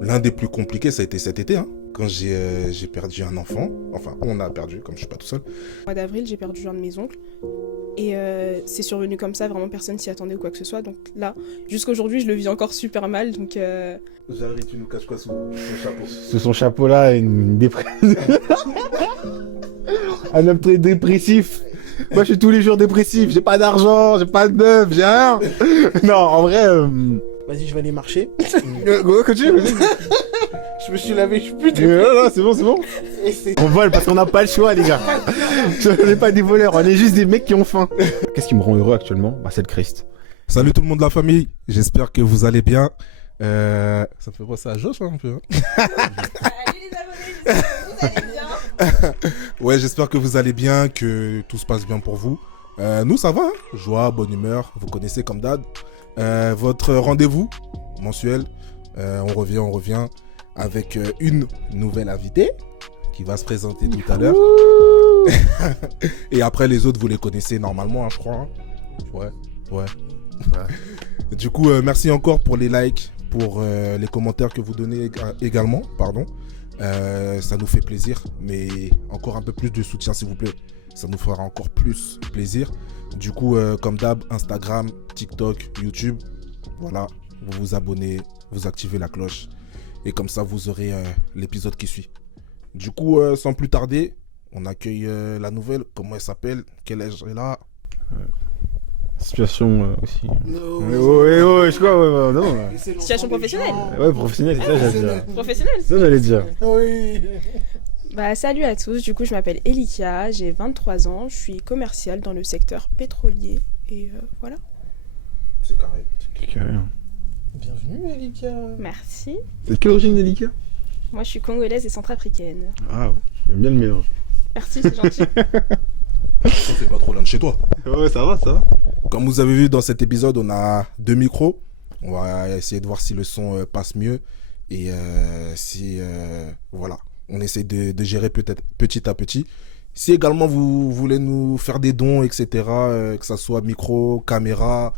L'un des plus compliqués, ça a été cet été, hein, quand j'ai perdu un enfant. Enfin, on a perdu, comme je suis pas tout seul. Au mois d'avril, j'ai perdu un de mes oncles. Et c'est survenu comme ça, vraiment personne s'y attendait ou quoi que ce soit. Donc là, jusqu'aujourd'hui, je le vis encore super mal. Donc Jarry, tu nous caches quoi sous son chapeau? Sous son chapeau là, une dépression. Un homme très dépressif. Moi je suis tous les jours dépressif, j'ai pas d'argent, j'ai pas de meuf, j'ai rien. Non, en vrai... Vas-y, je vais aller marcher. Continue, vas-y. Je me suis lavé, je suis plus de... Non, non, c'est bon, c'est bon. On vole parce qu'on n'a pas le choix, les gars. On n'est pas des voleurs, on est juste des mecs qui ont faim. Qu'est-ce qui me rend heureux actuellement? Bah, c'est le Christ. Salut tout le monde de la famille, j'espère que vous allez bien. Ça me fait penser à Josh, hein, un peu. Hein. Allez les abonnés, vous allez bien. Ouais, j'espère que vous allez bien, que tout se passe bien pour vous. Nous, ça va, hein, joie, bonne humeur, vous connaissez comme d'hab. Votre rendez-vous mensuel, on revient avec une nouvelle invitée qui va se présenter tout à l'heure. Et après, les autres, vous les connaissez normalement, hein, je crois. Hein. Ouais. Du coup, merci encore pour les likes, pour les commentaires que vous donnez également, pardon. Ça nous fait plaisir, mais encore un peu plus de soutien s'il vous plaît. Ça nous fera encore plus plaisir. Du coup, comme d'hab, Instagram, TikTok, YouTube, voilà, vous vous abonnez, vous activez la cloche. Et comme ça, vous aurez l'épisode qui suit. Du coup, sans plus tarder, on accueille la nouvelle. Comment elle s'appelle? Quel âge elle a? Situation aussi. No. Ouais, je crois, non. Situation professionnelle. Ouais, professionnel, c'est ça, j'allais dire. Professionnel. Ça, j'allais dire. Oui. Bah, salut à tous, du coup je m'appelle Elika, j'ai 23 ans, je suis commerciale dans le secteur pétrolier et voilà. C'est carré. Bienvenue, Elika. Merci. C'est de quelle origine, Elika? Moi je suis congolaise et centrafricaine. Ah, j'aime bien le mélange. Merci, c'est gentil. C'est pas trop loin de chez toi. Ouais, ça va. Comme vous avez vu dans cet épisode, on a 2 micros. On va essayer de voir si le son passe mieux. Et si... voilà. On essaie de gérer peut-être petit à petit. Si également vous voulez nous faire des dons, etc., que ça soit micro, caméra,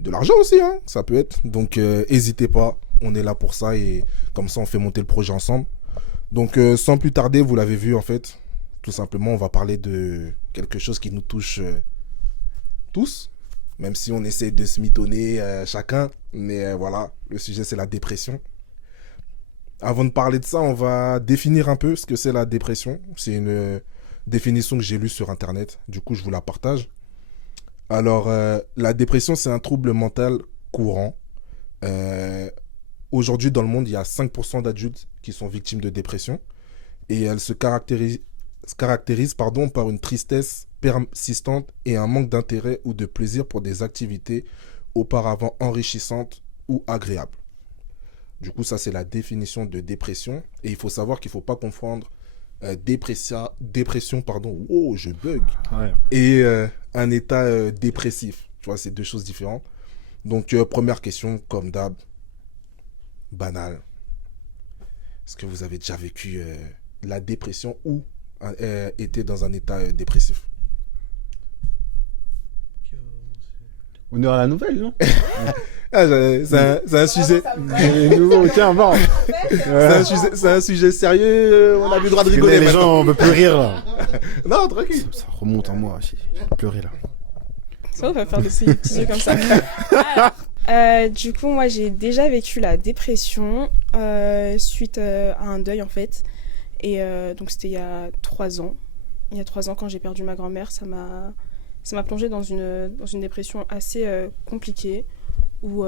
de l'argent aussi, hein, ça peut être. Donc n'hésitez pas, on est là pour ça et comme ça on fait monter le projet ensemble. Donc sans plus tarder, vous l'avez vu en fait, tout simplement on va parler de quelque chose qui nous touche tous, même si on essaie de se mitonner chacun. Mais voilà, le sujet c'est la dépression. Avant de parler de ça, on va définir un peu ce que c'est la dépression. C'est une définition que j'ai lue sur Internet. Du coup, je vous la partage. Alors, la dépression, c'est un trouble mental courant. Aujourd'hui, dans le monde, il y a 5% d'adultes qui sont victimes de dépression. Et elle se caractérise par une tristesse persistante et un manque d'intérêt ou de plaisir pour des activités auparavant enrichissantes ou agréables. Du coup, ça, c'est la définition de dépression. Et il faut savoir qu'il ne faut pas confondre dépression, oh, je bug, Ouais. et un état dépressif. Tu vois, c'est deux choses différentes. Donc, première question, comme d'hab, banale. Est-ce que vous avez déjà vécu la dépression ou été dans un état dépressif? Honneur à la nouvelle, non? Ah, c'est un sujet. Nouveau, tiens, bon. C'est un sujet sérieux, on a le droit de rigoler. Les maintenant. gens, on peut plus rire là. Non, tranquille. Ça remonte en moi, j'ai pleuré là. Ça, on va faire des petits yeux comme ça. Alors, du coup, moi j'ai déjà vécu la dépression suite à un deuil en fait. Et donc c'était il y a 3 ans. Il y a 3 ans quand j'ai perdu ma grand-mère, ça m'a plongée dans une dépression assez compliquée où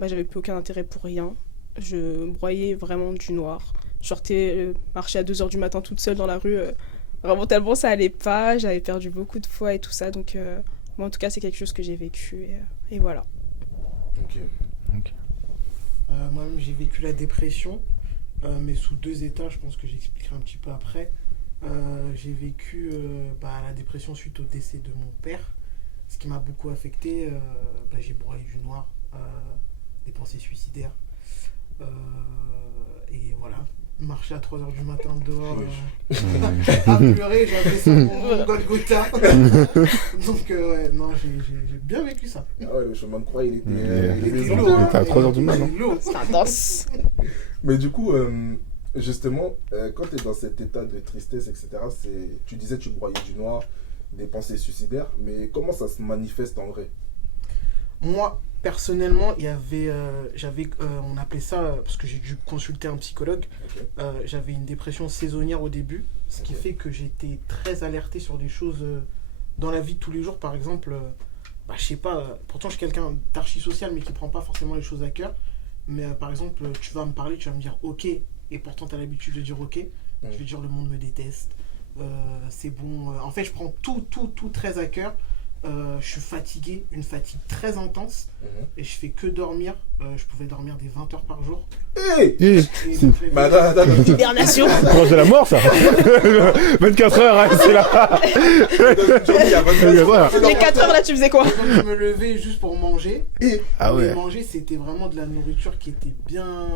j'avais plus aucun intérêt pour rien. Je broyais vraiment du noir. Je sortais marcher à 2h du matin toute seule dans la rue. Vraiment tellement ça allait pas. J'avais perdu beaucoup de fois et tout ça. Donc moi en tout cas c'est quelque chose que j'ai vécu et voilà. Ok. Moi-même, j'ai vécu la dépression, mais sous 2 états, je pense que j'expliquerai un petit peu après. J'ai vécu la dépression suite au décès de mon père, ce qui m'a beaucoup affecté. J'ai broyé du noir, des pensées suicidaires. Et voilà, marcher à 3h du matin dehors, à pleurer, j'avais ça mon Golgotha. Donc ouais, non, j'ai bien vécu ça. Ah ouais, le chemin de croix, il était Il était lourd. lourd. Il était à 3h du matin, non? Il était lourd. C'est intense. Mais du coup, justement, quand tu es dans cet état de tristesse, etc., tu disais que tu broyais du noir, des pensées suicidaires, mais comment ça se manifeste en vrai? Moi, personnellement, il y avait, on appelait ça, parce que j'ai dû consulter un psychologue, Ok. j'avais une dépression saisonnière au début, ce qui Ok. fait que j'étais très alerté sur des choses dans la vie de tous les jours. Par exemple, je sais pas, pourtant je suis quelqu'un d'archi social, mais qui prend pas forcément les choses à cœur. Mais par exemple, tu vas me parler, tu vas me dire ok, et pourtant tu as l'habitude de dire ok. Je vais dire le monde me déteste, c'est bon. En fait, je prends tout très à cœur. Je suis fatigué, une fatigue très intense, et je fais que dormir. Je pouvais dormir des 20 heures par jour. Hey Eh, Et c'est donc, les- Bah, attends. Hibernation. proche de la mort, ça. 24 heures, hein, c'est là. Il y a 24 heures. Les 4 heures là, tu faisais quoi? Et donc, je me levais juste pour manger. Ah Et manger, c'était vraiment de la nourriture qui était bien.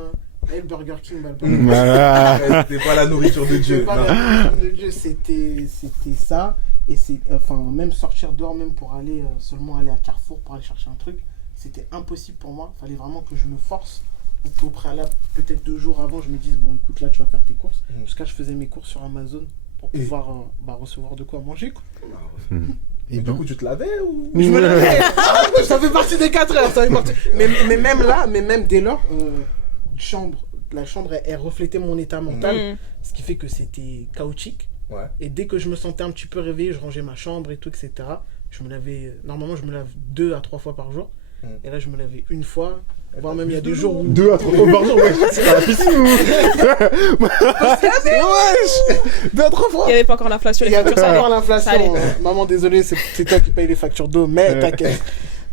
Et le Burger King, Voilà. C'était pas la nourriture de Dieu. pas non. la nourriture de Dieu, c'était ça. Et c'est, enfin, même sortir dehors, même pour aller seulement aller à Carrefour pour aller chercher un truc, c'était impossible pour moi. Il fallait vraiment que je me force. Ou qu'au préalable, peut-être 2 jours avant, je me dise bon, écoute, là, tu vas faire tes courses. Jusqu'à je faisais mes courses sur Amazon pour Et- pouvoir recevoir de quoi manger, quoi. Et du coup, tu te lavais ou? Je me levais. Ça fait partie des 4 heures. Ça fait partie... mais même là, mais même dès lors, la chambre, elle reflétait mon état mental. Ce qui fait que c'était chaotique. Ouais. Et dès que je me sentais un petit peu réveillé, je rangeais ma chambre et tout, etc. Je me lavais. Normalement, je me lave 2 à 3 fois par jour. Et là, je me lavais une fois. Voire même, il y a des jours où. 2 à 3 fois par jour, ouais. C'est à la piscine ou? Wesh 2 à 3 fois. Il n'y avait pas encore l'inflation, Il les y avait factures, ça pas encore allait. Ça allait. l'inflation. Maman, désolé, c'est toi qui paye les factures d'eau, mais t'inquiète.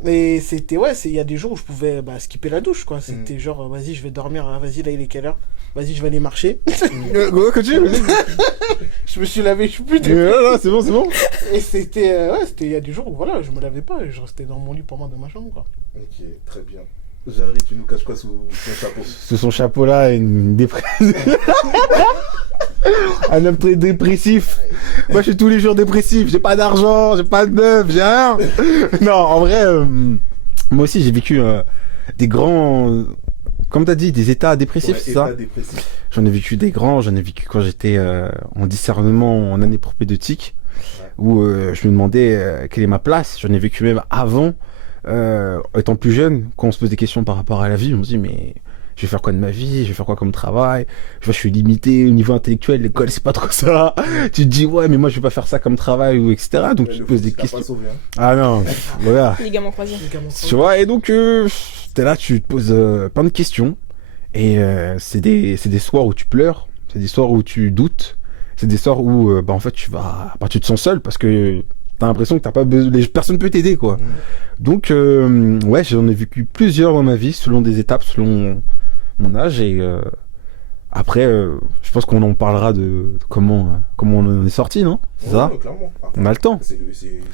Mais c'était, il y a des jours où je pouvais skipper la douche, quoi. C'était genre, vas-y, je vais dormir, hein, vas-y, là, il est quelle heure? Vas-y, je vais aller marcher. Continue, vas-y. Je me suis lavé, je suis plus Là, c'est bon. Et c'était, il y a des jours où, voilà, je me lavais pas et je restais dans mon lit pendant dans ma chambre, quoi. Ok, très bien. Jarry, tu nous caches quoi sous ton chapeau? Sous son chapeau là, une dépression. Un homme très dépressif. Moi, je suis tous les jours dépressif. J'ai pas d'argent, j'ai pas de meuf, j'ai rien. Non, en vrai, moi aussi, j'ai vécu des grands. Comme t'as dit, des états dépressifs, Ouais, c'est ça? état dépressif. J'en ai vécu des grands. J'en ai vécu quand j'étais en discernement en année propédeutique, où je me demandais quelle est ma place. J'en ai vécu même avant. Étant plus jeune, quand on se pose des questions par rapport à la vie, on se dit mais je vais faire quoi de ma vie, je vais faire quoi comme travail, je vois je suis limité au niveau intellectuel, l'école c'est pas trop ça, tu te dis ouais mais moi je vais pas faire ça comme travail ou etc, donc tu te poses des T'as questions. pas sauvé, hein. Ah non, voilà, Ligaments croisés. tu vois, et donc t'es là, tu te poses plein de questions, et c'est des soirs où tu pleures, c'est des soirs où tu doutes, c'est des soirs où en fait tu te sens seul parce que t'as l'impression que t'as pas besoin, personne peut t'aider quoi. Donc ouais, j'en ai vécu plusieurs dans ma vie selon des étapes, selon mon âge, et après je pense qu'on en parlera de comment on en est sorti, non? C'est ça? Ouais, clairement. Après, On a le temps. c'est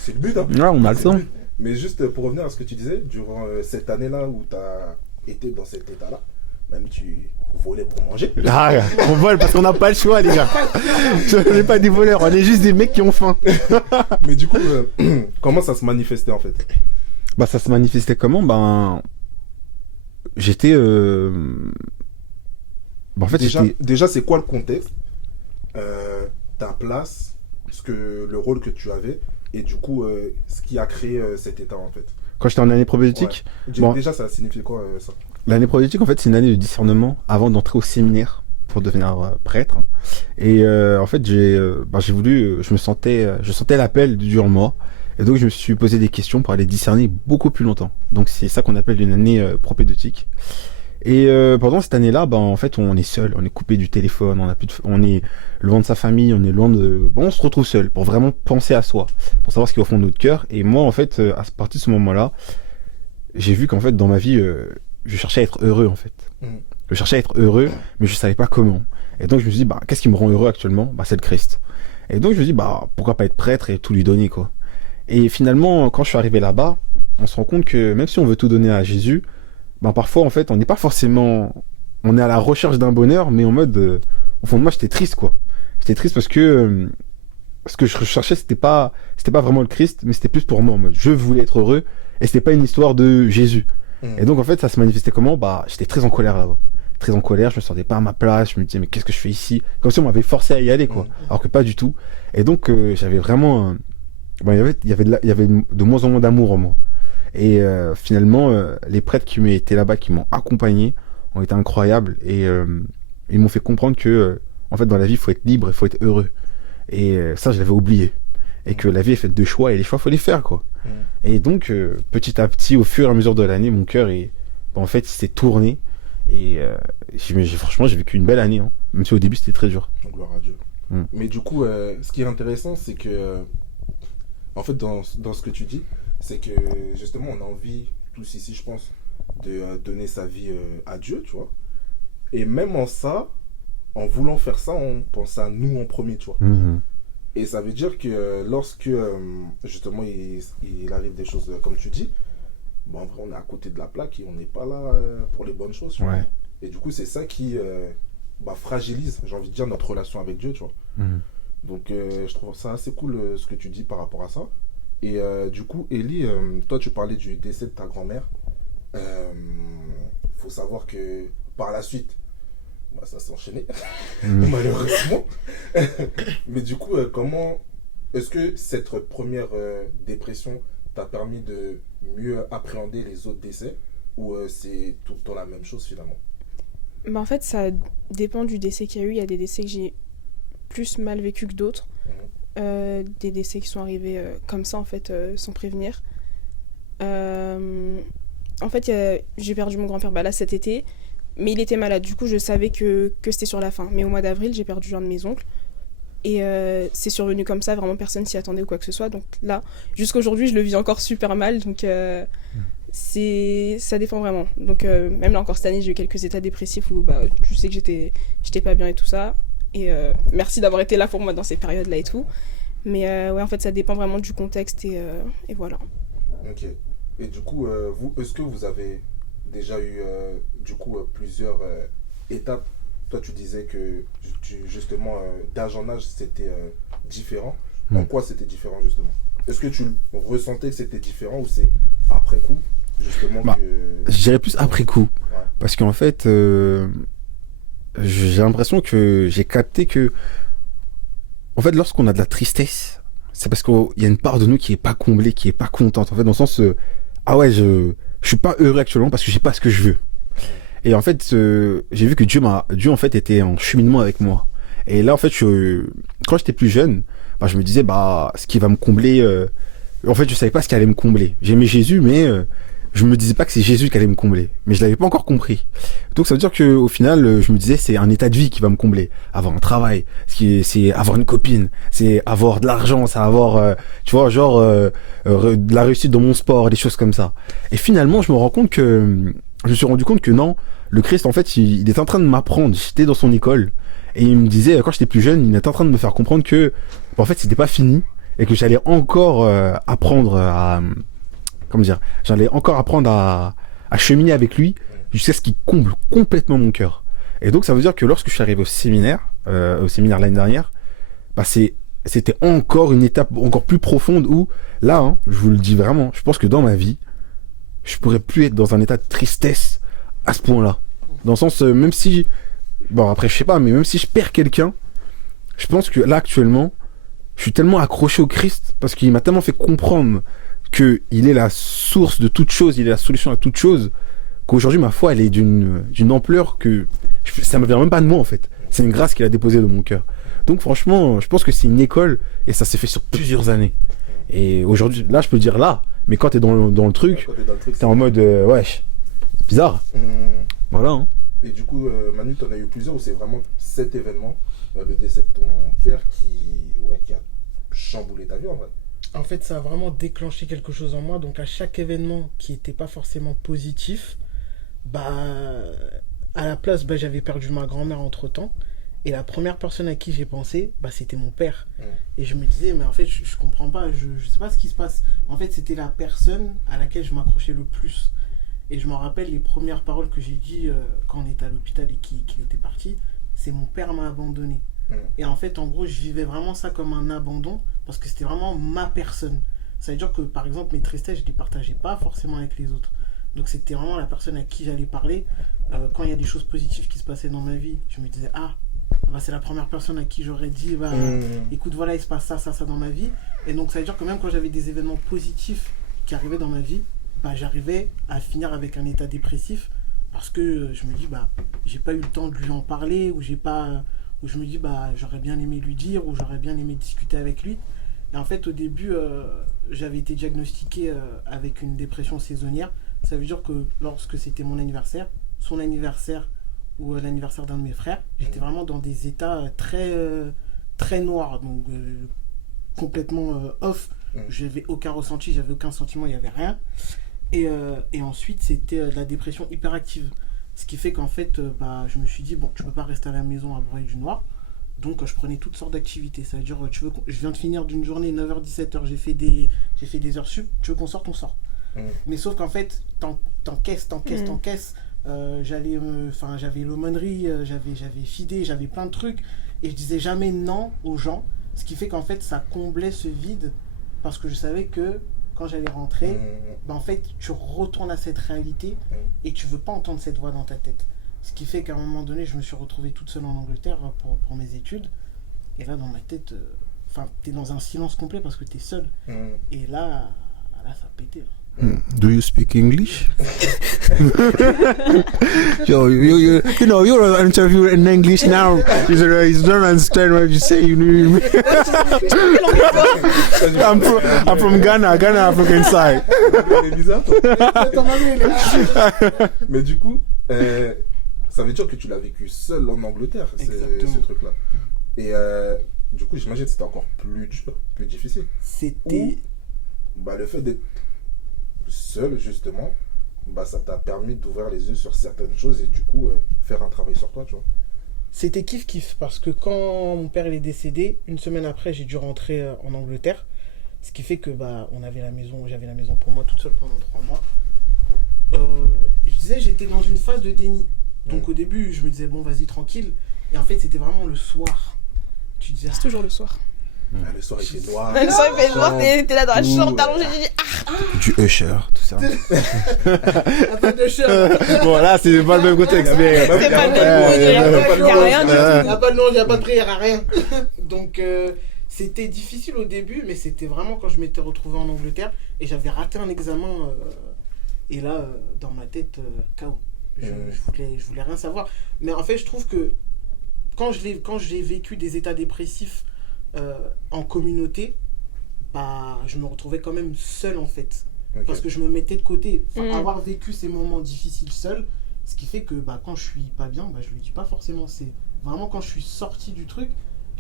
le but, hein. Ouais, on a le C'est temps. but. Mais juste pour revenir à ce que tu disais, durant cette année-là où tu as été dans cet état-là, même tu volais pour manger. Ah, on vole parce qu'on n'a pas le choix, les gars. On n'est pas des voleurs, on est juste des mecs qui ont faim. Mais du coup, comment ça se manifestait en fait? Bah ça se manifestait comment? J'étais en fait j'étais Déjà c'est quoi le contexte, ta place, le rôle que tu avais, et du coup, ce qui a créé cet état en fait. quand j'étais en année propédeutique. Bon. Déjà, ça signifie quoi ça? L'année propédeutique, en fait, c'est une année de discernement avant d'entrer au séminaire pour devenir prêtre. Et en fait, j'ai voulu, je sentais l'appel de Dieu en moi. Et donc, je me suis posé des questions pour aller discerner beaucoup plus longtemps. Donc, c'est ça qu'on appelle une année propédeutique. Et pendant cette année-là, en fait, on est seul, on est coupé du téléphone, on est loin de sa famille, on est loin de... on se retrouve seul pour vraiment penser à soi, pour savoir ce qui est au fond de notre cœur. Et moi, en fait, à partir de ce moment-là, j'ai vu qu'en fait, dans ma vie, je cherchais à être heureux, en fait. Je cherchais à être heureux, mais je savais pas comment. Et donc, je me suis dit, qu'est-ce qui me rend heureux actuellement? C'est le Christ. Et donc, je me suis dit, pourquoi pas être prêtre et tout lui donner, quoi. Et finalement, quand je suis arrivé là-bas, on se rend compte que même si on veut tout donner à Jésus, parfois, en fait, on n'est pas forcément... On est à la recherche d'un bonheur, mais en mode... au fond de moi, j'étais triste, quoi. J'étais triste parce que... ce que je recherchais, c'était pas vraiment le Christ, mais c'était plus pour moi, en mode... Je voulais être heureux, et c'était pas une histoire de Jésus. Et donc, en fait, ça se manifestait comment? J'étais très en colère là-bas. très en colère, je me sentais pas à ma place, je me disais mais qu'est-ce que je fais ici? Comme si on m'avait forcé à y aller quoi, alors que pas du tout. Et donc j'avais vraiment, il y avait de moins en moins d'amour en moi. Et finalement, les prêtres qui étaient là-bas, qui m'ont accompagné, ont été incroyables et ils m'ont fait comprendre que en fait dans la vie il faut être libre, il faut être heureux. Et ça je l'avais oublié. Et que la vie est faite de choix et les choix faut les faire quoi. Et donc petit à petit, au fur et à mesure de l'année, mon cœur en fait il s'est tourné et franchement j'ai vécu une belle année, hein. Même si au début c'était très dur. Gloire à Dieu. Mais du coup, ce qui est intéressant, c'est que, en fait, dans ce que tu dis, c'est que justement, on a envie, tous ici, je pense, de donner sa vie à Dieu, tu vois. Et même en ça, en voulant faire ça, on pense à nous en premier, tu vois. Et ça veut dire que lorsque, justement, il arrive des choses comme tu dis, bon, en vrai, on est à côté de la plaque et on n'est pas là pour les bonnes choses, tu vois. Et du coup, c'est ça qui fragilise, j'ai envie de dire, notre relation avec Dieu, tu vois. Donc, je trouve ça assez cool ce que tu dis par rapport à ça. Et du coup, Ellie, toi, tu parlais du décès de ta grand-mère. Faut savoir que par la suite, ça s'est enchaîné, malheureusement. Mais du coup, comment est-ce que cette première dépression t'a permis de mieux appréhender les autres décès, ou c'est tout le temps la même chose finalement? En fait, ça dépend du décès qu'il y a eu. Il y a des décès que j'ai plus mal vécu que d'autres. Des décès qui sont arrivés comme ça, en fait, sans prévenir. En fait, j'ai perdu mon grand-père là cet été, mais il était malade. Du coup, je savais que c'était sur la fin. Mais au mois d'avril, j'ai perdu un de mes oncles. Et c'est survenu comme ça, vraiment personne s'y attendait ou quoi que ce soit. Donc là, jusqu'à aujourd'hui, je le vis encore super mal. Donc ça dépend vraiment. Donc même là encore cette année, j'ai eu quelques états dépressifs où tu sais que j'étais pas bien et tout ça. Et merci d'avoir été là pour moi dans ces périodes-là et tout. Mais ouais, en fait, ça dépend vraiment du contexte et voilà. Ok. Et du coup, vous, est-ce que vous avez déjà eu plusieurs étapes? Toi, tu disais que justement, d'âge en âge, c'était différent. En quoi c'était différent, justement? Est-ce que tu ressentais que c'était différent ou c'est après coup, justement que... Je dirais plus après coup. Ouais. Parce qu'en fait, j'ai l'impression que j'ai capté que, en fait, lorsqu'on a de la tristesse, c'est parce qu'il y a une part de nous qui est pas comblée, qui est pas contente. En fait, dans le sens, je suis pas heureux actuellement parce que j'ai pas ce que je veux. Et en fait, j'ai vu que Dieu en fait était en cheminement avec moi. Et là, en fait, quand j'étais plus jeune, je me disais, ce qui va me combler, en fait, je savais pas ce qui allait me combler. J'aimais Jésus, mais je me disais pas que c'est Jésus qui allait me combler. Mais je l'avais pas encore compris. Donc ça veut dire que au final, je me disais, c'est un état de vie qui va me combler. Avoir un travail, c'est avoir une copine, c'est avoir de l'argent, c'est avoir, de la réussite dans mon sport, des choses comme ça. Et finalement, je me suis rendu compte que non, le Christ, en fait, il est en train de m'apprendre. J'étais dans son école et il me disait, quand j'étais plus jeune, il était en train de me faire comprendre que, en fait, c'était pas fini et que j'allais encore apprendre à cheminer avec lui jusqu'à ce qu'il comble complètement mon cœur. Et donc, ça veut dire que lorsque je suis arrivé au séminaire l'année dernière, c'était encore une étape encore plus profonde où, là, je vous le dis vraiment, je pense que dans ma vie, je pourrais plus être dans un état de tristesse à ce point-là. Dans le sens, même si, après je sais pas, mais même si je perds quelqu'un, je pense que là actuellement, je suis tellement accroché au Christ parce qu'il m'a tellement fait comprendre que il est la source de toute chose, il est la solution à toute chose, qu'aujourd'hui ma foi elle est d'une ampleur que ça me vient même pas de moi en fait. C'est une grâce qu'il a déposée dans mon cœur. Donc franchement, je pense que c'est une école et ça s'est fait sur plusieurs années. Et aujourd'hui, là je peux dire là. Mais quand t'es dans le truc, t'es en mode wesh, bizarre. Voilà. Hein. Et du coup, Manu, t'en as eu plusieurs ou c'est vraiment cet événement, le décès de ton père, qui a chamboulé ta vie en vrai? En fait, ça a vraiment déclenché quelque chose en moi. Donc, à chaque événement qui n'était pas forcément positif, à la place, j'avais perdu ma grand-mère entre-temps. Et la première personne à qui j'ai pensé, c'était mon père. Et je me disais, mais en fait, je comprends pas, je sais pas ce qui se passe. En fait, c'était la personne à laquelle je m'accrochais le plus. Et je me rappelle les premières paroles que j'ai dit quand on était à l'hôpital et qu'il était parti, c'est mon père m'a abandonné. Et en fait, en gros, je vivais vraiment ça comme un abandon parce que c'était vraiment ma personne. Ça veut dire que, par exemple, mes tristesses, je les partageais pas forcément avec les autres. Donc, c'était vraiment la personne à qui j'allais parler quand il y a des choses positives qui se passaient dans ma vie, je me disais, bah, c'est la première personne à qui j'aurais dit, bah, écoute, voilà, il se passe ça dans ma vie. Et donc, ça veut dire que même quand j'avais des événements positifs qui arrivaient dans ma vie, bah, j'arrivais à finir avec un état dépressif parce que je me dis, bah, j'ai pas eu le temps de lui en parler, ou je me dis, bah, j'aurais bien aimé lui dire, ou j'aurais bien aimé discuter avec lui. Et en fait, au début, j'avais été diagnostiqué avec une dépression saisonnière. Ça veut dire que lorsque c'était mon anniversaire, son anniversaire ou l'anniversaire d'un de mes frères, j'étais vraiment dans des états très noirs, donc complètement off. J'avais aucun ressenti, j'avais aucun sentiment, il n'y avait rien. Et ensuite, c'était la dépression hyperactive. Ce qui fait qu'en fait, bah, je me suis dit, bon, tu peux pas rester à la maison à broyer du noir. Donc, je prenais toutes sortes d'activités. Ça veut dire, je viens de finir d'une journée, 9h-17h, j'ai fait des heures sup, tu veux qu'on sorte, on sort. Mais sauf qu'en fait, t'encaisses. J'avais l'aumônerie, j'avais fidé, j'avais plein de trucs. Et je disais jamais non aux gens. Ce qui fait qu'en fait, ça comblait ce vide. Parce que je savais que quand j'allais rentrer, bah, en fait, tu retournes à cette réalité et tu veux pas entendre cette voix dans ta tête. Ce qui fait qu'à un moment donné, je me suis retrouvée toute seule en Angleterre pour mes études. Et là, dans ma tête, t'es dans un silence complet parce que t'es seul. Et là, ça pétait. Do you speak English? Yo, you know, you're an interviewer in English now. You don't understand what you say. I'm from Ghana, African side. C'est bizarre. Mais du coup, ça veut dire que tu l'as vécu seul en Angleterre, ce truc-là. Et du coup, j'imagine que c'était encore plus dur, plus difficile. C'était... Bah, le fait d'être seul, justement, bah, ça t'a permis d'ouvrir les yeux sur certaines choses et du coup, faire un travail sur toi, tu vois. C'était kiff parce que quand mon père il est décédé, une semaine après, j'ai dû rentrer en Angleterre. Ce qui fait que bah, j'avais la maison pour moi toute seule pendant 3 mois. Je disais, j'étais dans une phase de déni. Donc au début, je me disais, bon, vas-y, tranquille. Et en fait, c'était vraiment le soir. Tu disais, C'est toujours le soir. Le soir, il fait noir. Le soir, il fait noir, t'es là dans la chambre, allongé, j'ai dit Du Usher, tout ça. pas de chien. Bon, là, c'est pas le même contexte. Mais... c'est pas le même. Il y a rien du tout. Il n'y a pas de louange, il n'y a pas de prière, il n'y a rien. Donc, c'était difficile au début, mais c'était vraiment quand je m'étais retrouvé en Angleterre et j'avais raté un examen. Et là, dans ma tête, KO. Je voulais rien savoir. Mais en fait, je trouve que quand j'ai vécu des états dépressifs en communauté, bah, je me retrouvais quand même seul en fait. Okay. Parce que je me mettais de côté. Avoir vécu ces moments difficiles seul, ce qui fait que bah, quand je suis pas bien, bah, je le dis pas forcément. C'est vraiment quand je suis sorti du truc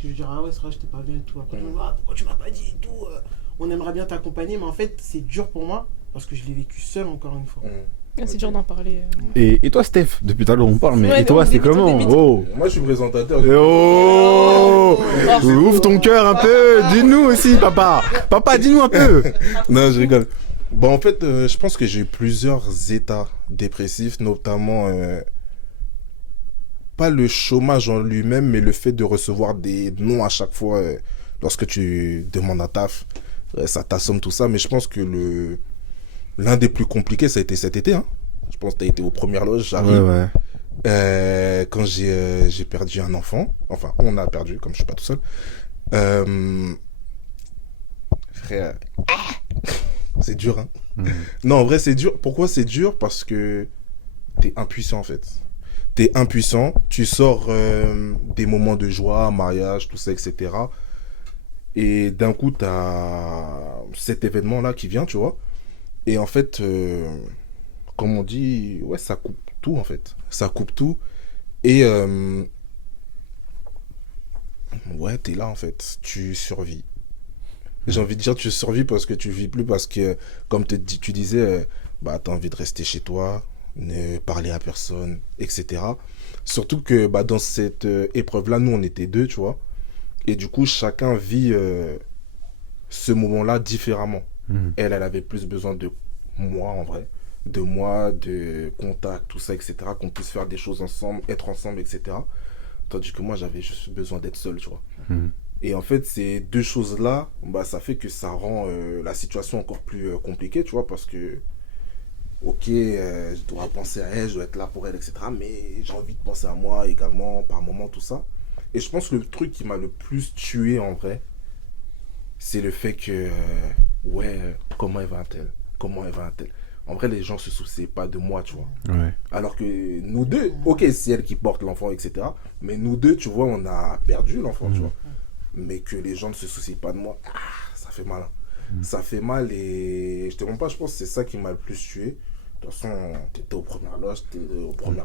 que je dirais ah ouais c'est vrai j'étais pas bien et tout. Après je me dis pourquoi tu m'as pas dit et tout. On aimerait bien t'accompagner, mais en fait c'est dur pour moi parce que je l'ai vécu seul encore une fois. C'est dur d'en parler. Et toi, Steph, depuis tout à l'heure on parle, mais Ouais, et toi, c'est débute, comment? débute. Oh, Moi, je suis présentateur. ouvre ton cœur un peu. Dis-nous aussi, papa. Papa, dis-nous un peu. Non, je rigole. Bon, en fait, je pense que j'ai eu plusieurs états dépressifs, notamment pas le chômage en lui-même, mais le fait de recevoir des noms à chaque fois lorsque tu demandes un taf. Ça t'assomme tout ça, mais je pense que l'un des plus compliqués, ça a été cet été. Hein. Je pense que tu as été aux premières loges, j'arrive. Ouais. Quand j'ai perdu un enfant. Enfin, on a perdu, comme je suis pas tout seul. Frère, c'est dur, hein. Non, en vrai, c'est dur. Pourquoi c'est dur? Parce que t'es impuissant, en fait. T'es impuissant. Tu sors des moments de joie, mariage, tout ça, etc. Et d'un coup, t'as cet événement-là qui vient, tu vois. Et en fait, comme on dit, ouais, ça coupe tout, en fait. Ça coupe tout. Et ouais, t'es là, en fait. Tu survis. J'ai envie de dire tu survis parce que tu vis plus, parce que, comme tu disais, bah, t'as envie de rester chez toi, ne parler à personne, etc. Surtout que bah, dans cette épreuve-là, nous, on était 2, tu vois. Et du coup, chacun vit ce moment-là différemment. Elle avait plus besoin de moi, en vrai. De moi, de contact, tout ça, etc. Qu'on puisse faire des choses ensemble, être ensemble, etc. Tandis que moi, j'avais juste besoin d'être seul, tu vois. Et en fait, ces deux choses-là, bah, ça fait que ça rend la situation encore plus compliquée, tu vois, parce que ok, je dois penser à elle, je dois être là pour elle, etc. Mais j'ai envie de penser à moi également, par moment, tout ça. Et je pense que le truc qui m'a le plus tué en vrai, c'est le fait que, ouais, comment elle va-t-elle? Comment elle va-t-elle? En vrai, les gens se soucient pas de moi, tu vois. Ouais. Alors que nous deux, ok, c'est elle qui porte l'enfant, etc. Mais nous deux, tu vois, on a perdu l'enfant, tu vois. Mais que les gens ne se soucient pas de moi, ça fait mal. Ça fait mal et je te mens pas, je pense que c'est ça qui m'a le plus tué. De toute façon, t'étais aux premières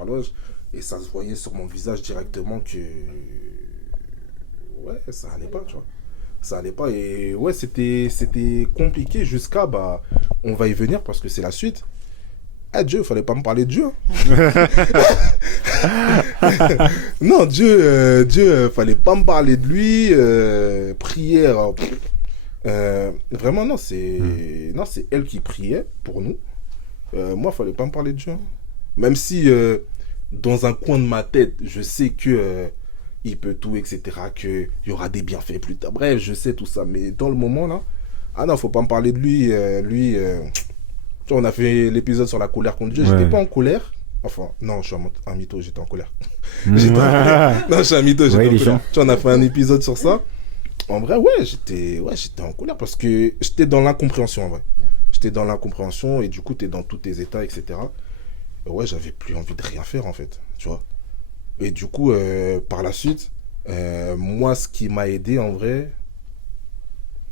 loges, et ça se voyait sur mon visage directement que, ouais, ça allait pas, tu vois. Ça allait pas et ouais, c'était compliqué jusqu'à, bah, on va y venir parce que c'est la suite. Ah, Dieu, fallait pas me parler de Dieu. Non, Dieu, fallait pas me parler de lui. Prière, vraiment, non, c'est elle qui priait pour nous. Moi, fallait pas me parler de Dieu. Même si, dans un coin de ma tête, je sais que il peut tout, etc., qu'il y aura des bienfaits plus tard. Bref, je sais tout ça. Mais dans le moment, là, ah non, faut pas me parler de lui. Tu vois, on a fait l'épisode sur la colère contre Dieu. Ouais. J'étais pas en colère. Enfin, non, je suis un mytho, j'étais en colère. J'étais en colère. Non, je suis un mytho, j'étais Ouais, en les colère. gens. Tu vois, on a fait un épisode sur ça. En vrai, ouais, j'étais en colère parce que j'étais dans l'incompréhension, en vrai. J'étais dans l'incompréhension et du coup, t'es dans tous tes états, etc. Et ouais, j'avais plus envie de rien faire, en fait, tu vois. Et du coup, par la suite, moi, ce qui m'a aidé, en vrai,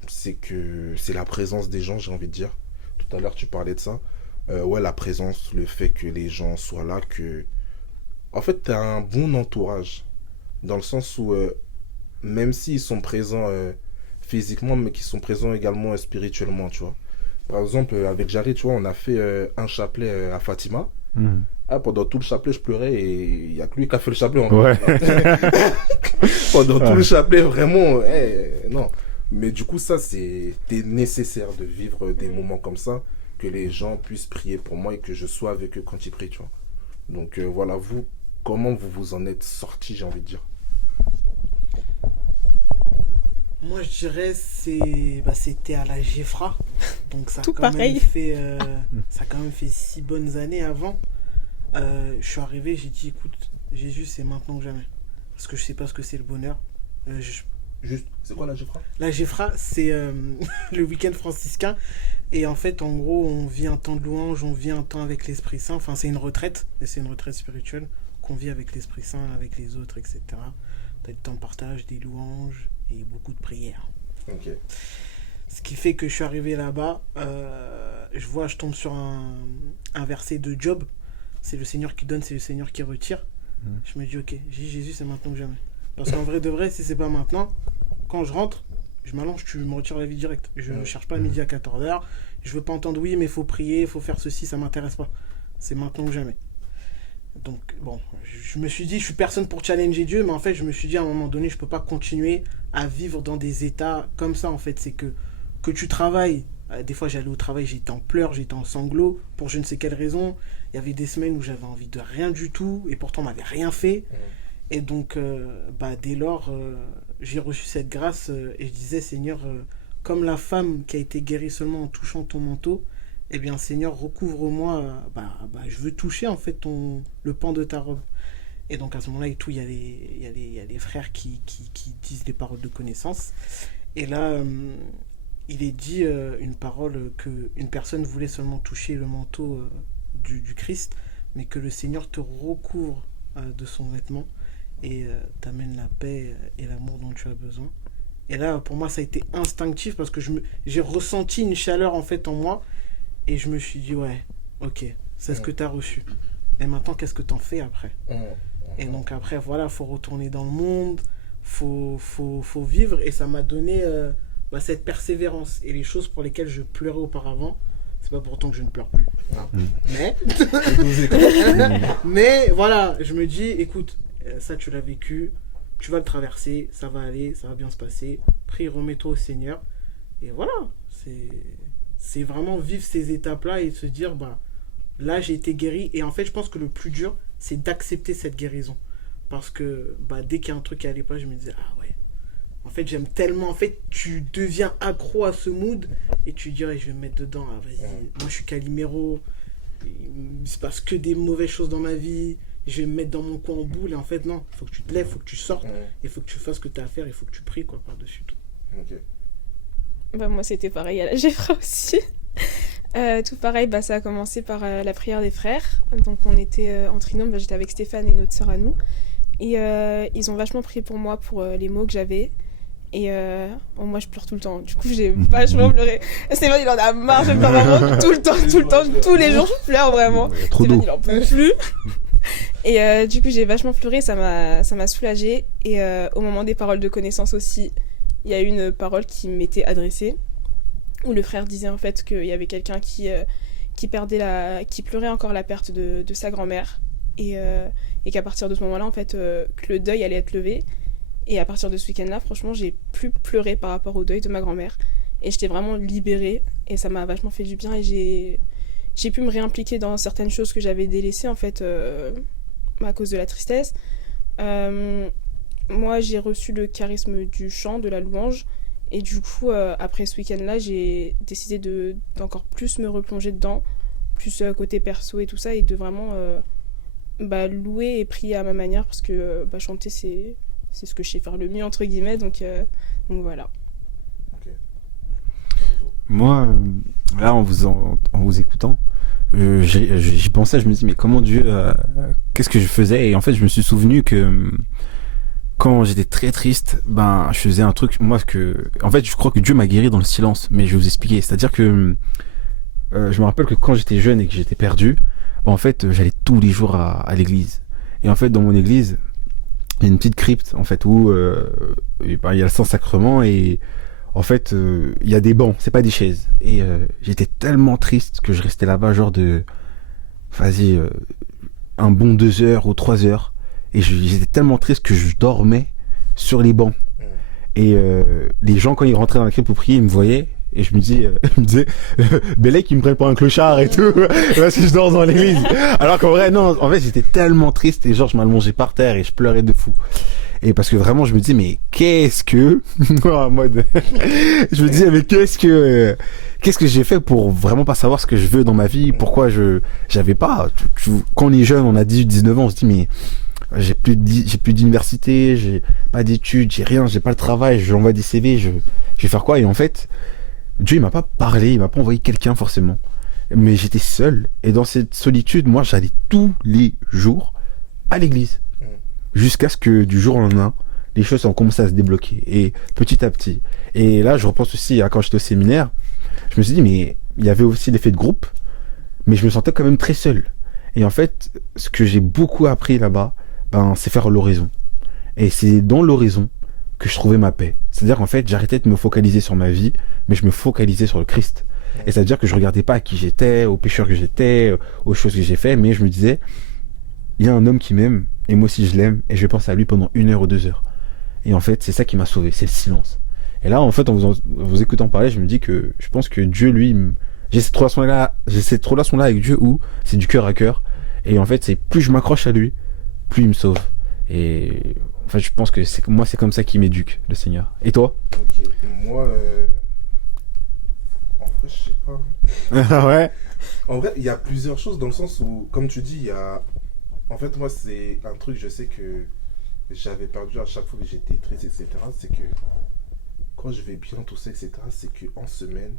c'est que c'est la présence des gens, j'ai envie de dire. Tout à l'heure, tu parlais de ça. Ouais, la présence, le fait que les gens soient là, que... En fait, t'as un bon entourage. Dans le sens où, même s'ils sont présents physiquement, mais qu'ils sont présents également spirituellement, tu vois. Par exemple, avec Jarry, tu vois, on a fait un chapelet à Fatima. Mhm. Ah, pendant tout le chapelet, je pleurais et il n'y a que lui qui a fait le chapelet en vrai. Ouais. Pendant tout le chapelet, vraiment, non. Mais du coup, ça, c'était nécessaire de vivre des moments comme ça, que les gens puissent prier pour moi et que je sois avec eux quand ils prient, tu vois. Donc voilà, vous, comment vous vous en êtes sortis, j'ai envie de dire. Moi, je dirais c'était à la Gefra. Donc ça a Tout quand pareil. même fait ça a quand même fait 6 bonnes années avant. Je suis arrivé, j'ai dit écoute, Jésus, c'est maintenant que jamais. Parce que je sais pas ce que c'est le bonheur. Juste, c'est quoi la Gefra? La Gefra, c'est le week-end franciscain. Et en fait, en gros, on vit un temps de louange, on vit un temps avec l'Esprit Saint. Enfin, c'est une retraite, et c'est une retraite spirituelle qu'on vit avec l'Esprit Saint, avec les autres, etc. T'as du temps de partage, des louanges et beaucoup de prières. Ok. Ce qui fait que je suis arrivé là-bas, je tombe sur un verset de Job. C'est le Seigneur qui donne, c'est le Seigneur qui retire. Je me dis, ok, Jésus, c'est maintenant que jamais. Parce qu'en vrai de vrai, si c'est pas maintenant, quand je rentre, je m'allonge, tu me retires la vie directe. Je ne cherche pas à midi à 14h. Je veux pas entendre, oui, mais il faut prier, il faut faire ceci, ça m'intéresse pas. C'est maintenant que jamais. Donc, bon, je me suis dit, je suis personne pour challenger Dieu, mais en fait, je me suis dit, à un moment donné, je peux pas continuer à vivre dans des états comme ça, en fait. C'est que tu travailles. Des fois, j'allais au travail, j'étais en pleurs, j'étais en sanglots, pour je ne sais quelle raison. Il y avait des semaines où j'avais envie de rien du tout, et pourtant, on m'avait rien fait. Et donc, dès lors, j'ai reçu cette grâce, et je disais, Seigneur, comme la femme qui a été guérie seulement en touchant ton manteau, eh bien, Seigneur, recouvre-moi, je veux toucher, en fait, le pan de ta robe. Et donc, à ce moment-là, et tout, il y a les frères qui disent des paroles de connaissance. Et là, il est dit une parole qu'une personne voulait seulement toucher le manteau du Christ, mais que le Seigneur te recouvre de son vêtement et t'amène la paix et l'amour dont tu as besoin. Et là, pour moi, ça a été instinctif parce que j'ai ressenti une chaleur, en fait, en moi. Et je me suis dit, ouais, ok, c'est ce que tu as reçu. Et maintenant, qu'est-ce que tu en fais après? Et donc après, voilà, faut retourner dans le monde, faut vivre. Et ça m'a donné cette persévérance. Et les choses pour lesquelles je pleurais auparavant, c'est pas pour autant que je ne pleure plus. Mais voilà, je me dis, écoute, ça tu l'as vécu, tu vas le traverser, ça va aller, ça va bien se passer. Prie, remets-toi au Seigneur. Et voilà, c'est vraiment vivre ces étapes-là et se dire, là j'ai été guéri. Et en fait, je pense que le plus dur, c'est d'accepter cette guérison. Parce que dès qu'il y a un truc qui allait pas, je me disais, ah ouais. En fait, j'aime tellement. En fait, tu deviens accro à ce mood et tu dis, je vais me mettre dedans. Vas-y, moi je suis Calimero. il se passe que des mauvaises choses dans ma vie, je vais me mettre dans mon coin en boule, et en fait, non, il faut que tu te lèves, il faut que tu sortes, il faut que tu fasses ce que tu as à faire, il faut que tu pries, quoi, par-dessus tout. Ok. Bah, moi, c'était pareil à la Géfra aussi. Tout pareil, bah, ça a commencé par la prière des frères. Donc, on était en trinôme, bah, j'étais avec Stéphane et notre sœur à nous. Et ils ont vachement prié pour moi, pour les mots que j'avais. Et moi, je pleure tout le temps. Du coup, j'ai vachement pleuré. Stéphane, il en a marre, je pleure vraiment tout le temps. Tous les jours, je pleure vraiment. Il y a trop Stéphane, d'eau. il en peut plus. Et du coup, j'ai vachement pleuré, ça m'a soulagée. Et au moment des paroles de connaissance aussi, il y a eu une parole qui m'était adressée, où le frère disait en fait qu'il y avait quelqu'un qui pleurait encore la perte de sa grand-mère. Et qu'à partir de ce moment-là, en fait, que le deuil allait être levé. Et à partir de ce week-end-là, franchement, j'ai plus pleuré par rapport au deuil de ma grand-mère. Et j'étais vraiment libérée. Et ça m'a vachement fait du bien. Et j'ai pu me réimpliquer dans certaines choses que j'avais délaissées, en fait, à cause de la tristesse. Moi, j'ai reçu le charisme du chant, de la louange. Et du coup, après ce week-end-là, j'ai décidé d'encore plus me replonger dedans. Plus côté perso et tout ça. Et de vraiment louer et prier à ma manière. Parce que chanter, c'est ce que je sais faire le mieux, entre guillemets. Donc voilà. Moi, là, en vous écoutant, j'y pensais, je me dis, mais comment Dieu, qu'est-ce que je faisais? Et en fait, je me suis souvenu que quand j'étais très triste, je faisais un truc, en fait, je crois que Dieu m'a guéri dans le silence, mais je vais vous expliquer. C'est-à-dire que je me rappelle que quand j'étais jeune et que j'étais perdu, en fait, j'allais tous les jours à l'église. Et en fait, dans mon église, il y a une petite crypte, en fait, où il y a le Saint-Sacrement et en fait, il y a des bancs, c'est pas des chaises. Et j'étais tellement triste que je restais là-bas, genre un bon 2 heures ou 3 heures. Et j'étais tellement triste que je dormais sur les bancs. Et les gens, quand ils rentraient dans la crypte pour prier, ils me voyaient. Et je me disais, Bélec, ils me prennent pour un clochard et tout, parce que je dors dans l'église. Alors qu'en vrai, non, en fait, j'étais tellement triste et genre, je m'allongeais par terre et je pleurais de fou. Et parce que vraiment, je me disais, mais qu'est-ce que, en mode, je me disais, mais qu'est-ce que j'ai fait pour vraiment pas savoir ce que je veux dans ma vie? Pourquoi j'avais pas, quand on est jeune, on a 18, 19 ans, on se dit, mais j'ai plus d'université, j'ai pas d'études, j'ai rien, j'ai pas le travail, j'envoie des CV, je vais faire quoi? Et en fait, Dieu, il m'a pas parlé, il m'a pas envoyé quelqu'un forcément. Mais j'étais seul. Et dans cette solitude, moi, j'allais tous les jours à l'église. Jusqu'à ce que du jour au lendemain, les choses ont commencé à se débloquer. Et petit à petit. Et là, je repense aussi à quand j'étais au séminaire. Je me suis dit, mais il y avait aussi l'effet de groupe. Mais je me sentais quand même très seul. Et en fait, ce que j'ai beaucoup appris là-bas, c'est faire l'horizon. Et c'est dans l'horizon que je trouvais ma paix. C'est-à-dire qu'en fait, j'arrêtais de me focaliser sur ma vie, mais je me focalisais sur le Christ. Et ça veut dire que je regardais pas à qui j'étais, aux pécheurs que j'étais, aux choses que j'ai fait, mais je me disais, il y a un homme qui m'aime, et moi aussi je l'aime, et je vais penser à lui pendant 1 heure ou 2 heures. Et en fait, c'est ça qui m'a sauvé, c'est le silence. Et là, en fait, en vous écoutant parler, je me dis que je pense que Dieu, lui, j'ai cette relation-là avec Dieu où c'est du cœur à cœur. Et en fait, c'est plus je m'accroche à lui, plus il me sauve. Et en fait, je pense que c'est comme ça qu'il m'éduque, le Seigneur. Et toi? Ok, moi, en vrai, je sais pas. Ouais. En vrai, il y a plusieurs choses dans le sens où, comme tu dis, il y a. En fait, moi, c'est un truc, je sais que j'avais perdu à chaque fois que j'étais triste, etc. C'est que quand je vais bien, tout ça, etc., c'est qu'en semaine,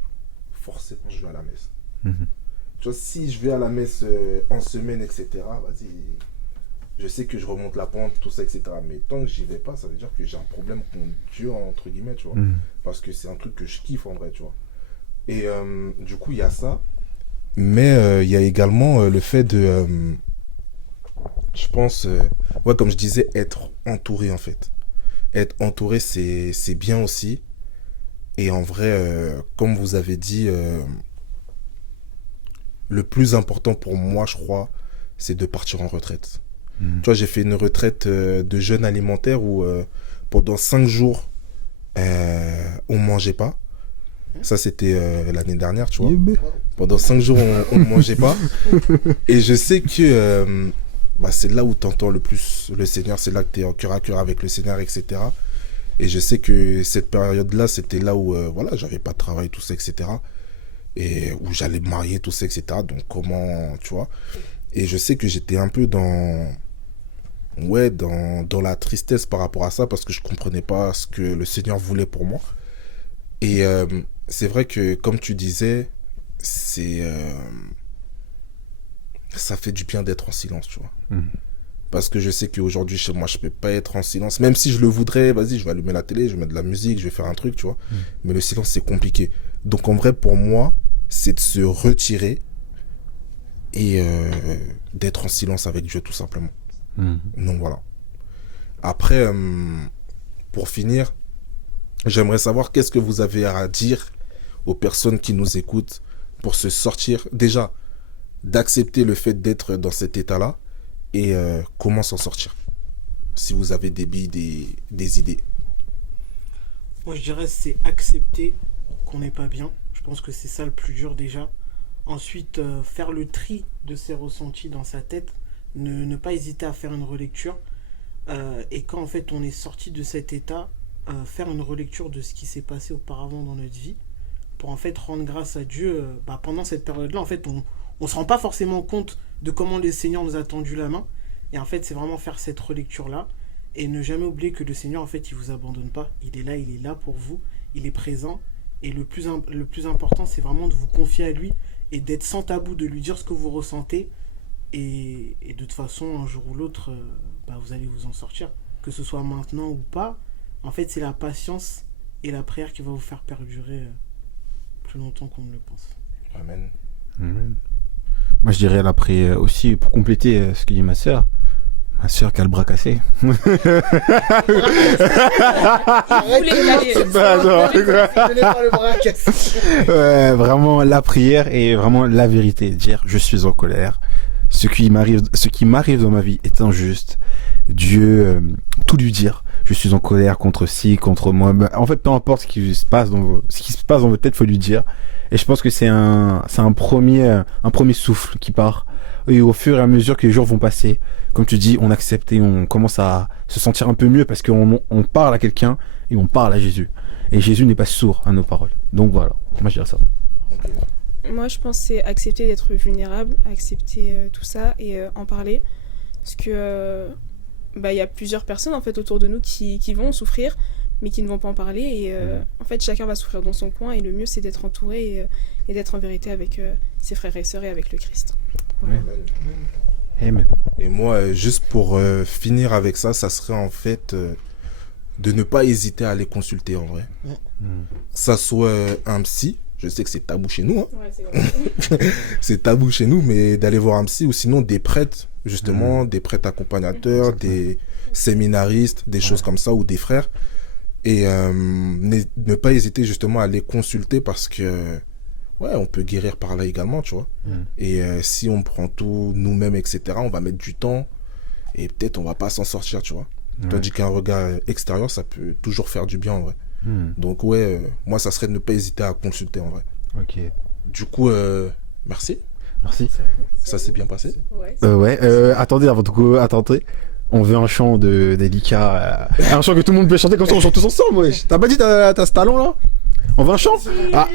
forcément, je vais à la messe. Mhm. Tu vois, si je vais à la messe en semaine, etc., vas-y, je sais que je remonte la pente, tout ça, etc. Mais tant que j'y vais pas, ça veut dire que j'ai un problème contre Dieu, entre guillemets, tu vois. Mhm. Parce que c'est un truc que je kiffe, en vrai, tu vois. Et du coup, il y a ça. Mais il y a également le fait de, je pense, ouais, comme je disais, être entouré, en fait. Être entouré, c'est bien aussi. Et en vrai, comme vous avez dit, le plus important pour moi, je crois, c'est de partir en retraite. Tu vois, j'ai fait une retraite de jeûne alimentaire où pendant 5 jours, on ne mangeait pas. Ça, c'était l'année dernière, tu vois. Pendant 5 jours, on ne mangeait pas. Et je sais que c'est là où tu entends le plus le Seigneur. C'est là que tu es en cœur à cœur avec le Seigneur, etc. Et je sais que cette période-là, c'était là où, voilà, j'avais pas de travail, tout ça, etc. et où j'allais me marier, tout ça, etc. Donc comment, tu vois. Et je sais que j'étais un peu dans la tristesse par rapport à ça, parce que je comprenais pas ce que le Seigneur voulait pour moi. Et c'est vrai que, comme tu disais, ça fait du bien d'être en silence, tu vois. Parce que je sais qu'aujourd'hui, chez moi, je peux pas être en silence. Même si je le voudrais, vas-y, je vais allumer la télé, je vais mettre de la musique, je vais faire un truc, tu vois. Mais le silence, c'est compliqué. Donc, en vrai, pour moi, c'est de se retirer et d'être en silence avec Dieu, tout simplement. Donc, voilà. Après, pour finir, j'aimerais savoir qu'est-ce que vous avez à dire aux personnes qui nous écoutent pour se sortir, déjà, d'accepter le fait d'être dans cet état-là, et comment s'en sortir, si vous avez des billes, des idées. Moi, je dirais c'est accepter qu'on n'est pas bien. Je pense que c'est ça le plus dur déjà. Ensuite, faire le tri de ses ressentis dans sa tête. Ne pas hésiter à faire une relecture. Et quand en fait on est sorti de cet état, faire une relecture de ce qui s'est passé auparavant dans notre vie, pour en fait rendre grâce à Dieu. Pendant cette période-là, en fait, on se rend pas forcément compte de comment le Seigneur nous a tendu la main. Et en fait, c'est vraiment faire cette relecture-là et ne jamais oublier que le Seigneur, en fait, il vous abandonne pas. Il est là pour vous, il est présent. Et le plus important, c'est vraiment de vous confier à lui et d'être sans tabou, de lui dire ce que vous ressentez. Et de toute façon, un jour ou l'autre, vous allez vous en sortir. Que ce soit maintenant ou pas, en fait, c'est la patience et la prière qui va vous faire perdurer plus longtemps qu'on ne le pense. Amen. Moi, je dirais après aussi, pour compléter ce que dit ma sœur qui a le bras cassé. Vraiment, la prière est vraiment la vérité. Dire, je suis en colère. Ce qui m'arrive dans ma vie est injuste. Dieu, tout lui dire. Je suis en colère contre ci, contre moi. En fait, peu importe ce qui se passe dans votre tête, faut lui dire. Et je pense que c'est un premier souffle qui part. Et au fur et à mesure que les jours vont passer, comme tu dis, on accepte et on commence à se sentir un peu mieux parce qu'on parle à quelqu'un et on parle à Jésus. Et Jésus n'est pas sourd à nos paroles. Donc voilà, moi je dirais ça. Moi je pense que c'est accepter d'être vulnérable, accepter tout ça et en parler. Parce que y a plusieurs personnes en fait autour de nous qui vont souffrir mais qui ne vont pas en parler et en fait chacun va souffrir dans son coin et le mieux c'est d'être entouré et d'être en vérité avec ses frères et sœurs et avec le Christ. Voilà. Amen. Et moi, juste pour finir avec ça, ça serait en fait de ne pas hésiter à aller consulter en vrai. Que ça soit un psy, je sais que c'est tabou chez nous, hein. Ouais, c'est vrai. C'est tabou chez nous, mais d'aller voir un psy ou sinon des prêtres, justement, des prêtres accompagnateurs, des séminaristes, des choses comme ça ou des frères. Et ne pas hésiter justement à les consulter parce que on peut guérir par là également, tu vois. Et si on prend tout nous-mêmes, etc., on va mettre du temps et peut-être on va pas s'en sortir, tu vois. Tandis qu'un regard extérieur, ça peut toujours faire du bien en vrai. Donc moi ça serait de ne pas hésiter à consulter en vrai. Ok. Du coup, merci. Merci. Ça s'est bien passé. Attendez, avant tout, attendez. On veut un chant d'Elika. Un chant que tout le monde peut chanter comme ça, on chante tous ensemble, wesh. T'as pas dit t'as ce talent là? On veut un chant? Ah.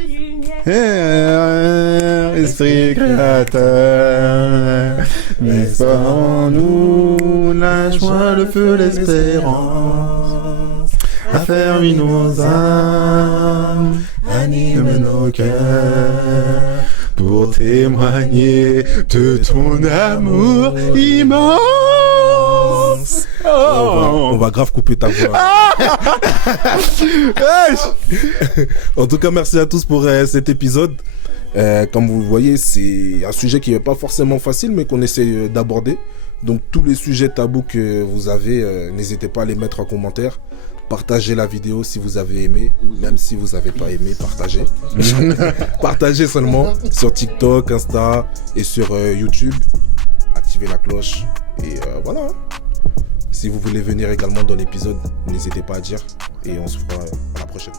Esprit créateur, mets en nous la joie, le feu, l'espérance. Affermis nos âmes, anime nos cœurs, pour témoigner de ton amour immense. On va grave couper ta voix. En tout cas, merci à tous pour cet épisode. Comme vous le voyez, c'est un sujet qui n'est pas forcément facile, mais qu'on essaie d'aborder. Donc tous les sujets tabous que vous avez, n'hésitez pas à les mettre en commentaire. Partagez la vidéo si vous avez aimé, même si vous n'avez pas aimé, partagez. Partagez seulement sur TikTok, Insta et sur YouTube. Activez la cloche et voilà. Si vous voulez venir également dans l'épisode, n'hésitez pas à dire et on se fera à la prochaine.